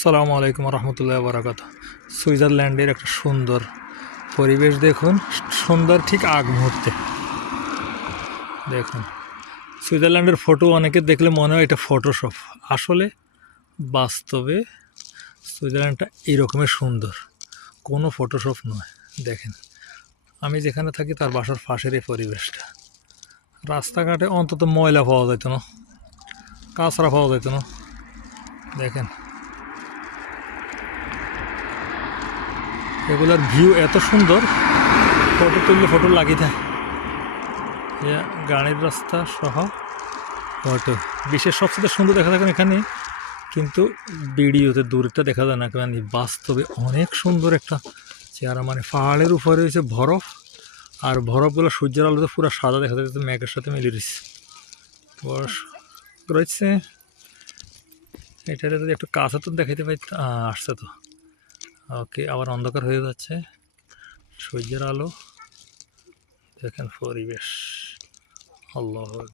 আসসালামু আলাইকুম রহমতুল্লাহ বারাকাত। সুইজারল্যান্ডের একটা সুন্দর পরিবেশ দেখুন, সুন্দর ঠিক আগ মুহূর্তে দেখুন। সুইজারল্যান্ডের ফটো অনেকে দেখলে মনে হয় এটা ফটোশপ, আসলে বাস্তবে সুইজারল্যান্ডটা এইরকমের সুন্দর, কোনো ফটোশপ নয়। দেখেন, আমি যেখানে থাকি তার বাসার পাশের এই পরিবেশটা, রাস্তাঘাটে অন্তত ময়লা পাওয়া যেত না, কাঁচরা পাওয়া যেত না। দেখেন, এগুলার ভিউ এত সুন্দর, ফটো তুললে ফটো লাগিয়ে থাকে। গাড়ির রাস্তা সহ ফটো বিশেষ সবচেয়ে সুন্দর দেখা থাকে এখানে, কিন্তু ভিডিওতে দূরটা দেখা যায় না, কারণ বাস্তবে অনেক সুন্দর একটা চেহারা। মানে পাহাড়ের উপরে রয়েছে বরফ, আর বরফগুলো সূর্যের আলোতে পুরো সাদা দেখা যাচ্ছে, মেঘের সাথে মিলে রয়েছে রয়েছে। এটাতে যদি একটু কাছে তো দেখাইতে পাই, আসছে তো। ওকে, আবার অন্ধকার হয়ে যাচ্ছে, সূর্যের আলো। দেখেন পরিবেশ, আল্লাহ।